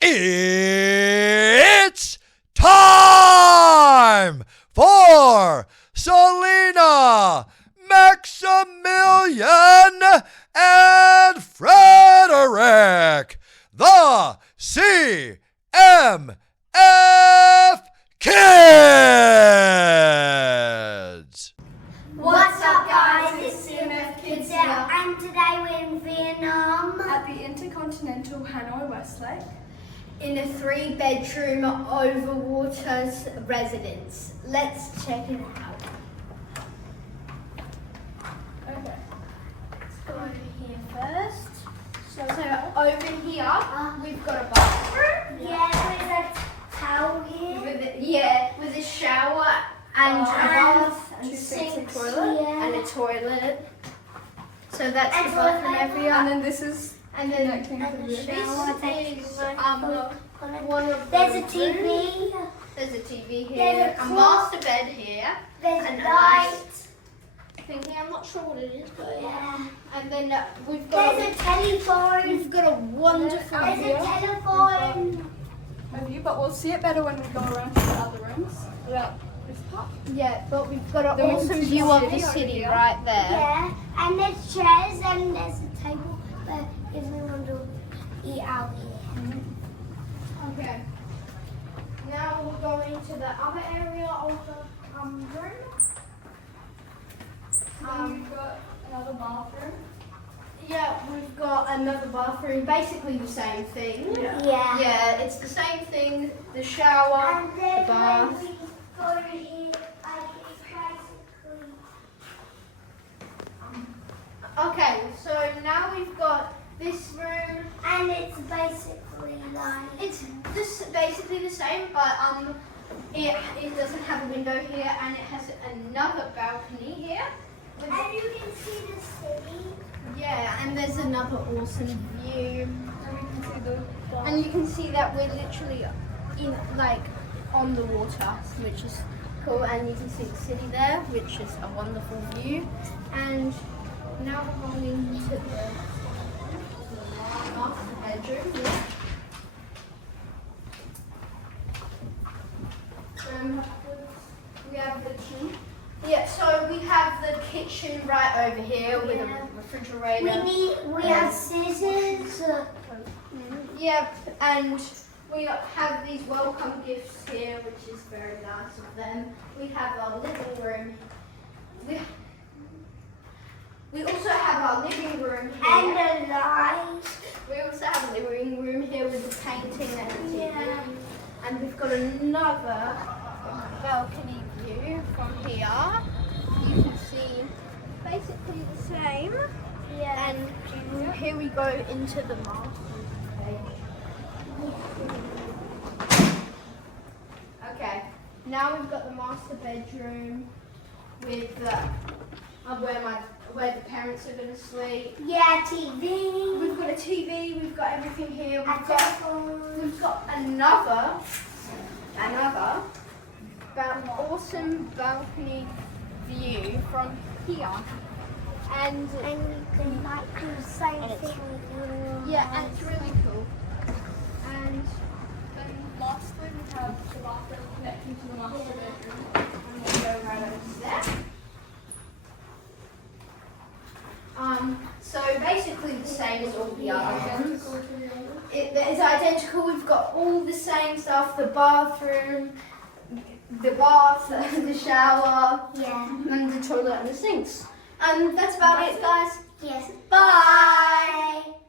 It's time for Selena, Maximilian, and Frederick, the CMF Kids. What's up, guys? It's CMF Kids here. And today we're in Vietnam At the InterContinental Hanoi Westlake. in a 3-bedroom Overwater residence. Let's check it out. Okay. Let's go over here first. So over here, we've got a bathroom. Yeah, with a towel here. With a shower and a bath and two sink sinks, a toilet. and a toilet. So that's And the bathroom toilet. area. And then this is And then connecting to the this shower. is one of There's the a TV. rooms. There's a TV There's here, a a clock. master bed here, There's and a a light. thing here. I'm not sure what it is, but Yeah. And then we've got There's a telephone. we've got a wonderful There's view. a telephone. But we'll see it better when we go around to the other rooms. Yeah. This part. Yeah, but we've got an Then we can awesome see view the of the city over city here. right there. Yeah. And there's chairs and there's a table if we want to eat out here. Okay. Now we're going to the other area of the room. We've got another bathroom. Yeah, we've got another bathroom, basically the same thing. Yeah. Yeah, it's the same thing. The shower, And then the bath. when we go here, it's basically Okay, so now we've got this room. and it's basically like It's basically the same, but it doesn't have a window here, and it has another balcony here. and you can see the city. Yeah, and there's another awesome view. And we can see the And you can see that we're literally on the water, which is cool. And you can see the city there, which is a wonderful view. And now we're going into the master bedroom. Yeah. We have the key. Yeah, so we have the kitchen right over here with Yeah. a refrigerator. we have scissors. Yep, and we have these welcome gifts here, which is very nice of them. We have our living room. We also have our living room here. And a light. We also have a living room here with the painting and the TV. Yeah. And we've got another balcony view from here. You can see basically the same. Yeah. And here we go into the master bedroom. Okay, now we've got the master bedroom with where the parents are going to sleep. Yeah, TV. We've got a TV. We've got everything here. A We've telephone. got another awesome balcony view from here. And And we can like do the same And it's- thing with your yeah, and it's really cool. And then lastly we have the bathroom connecting to the master bedroom. and we'll go right over there. So basically the same as all the other ones. It is identical. We've got all the same stuff: the bathroom, the bath, the shower, Yeah. and the toilet and the sinks. And that's about it, guys. Yes. Bye.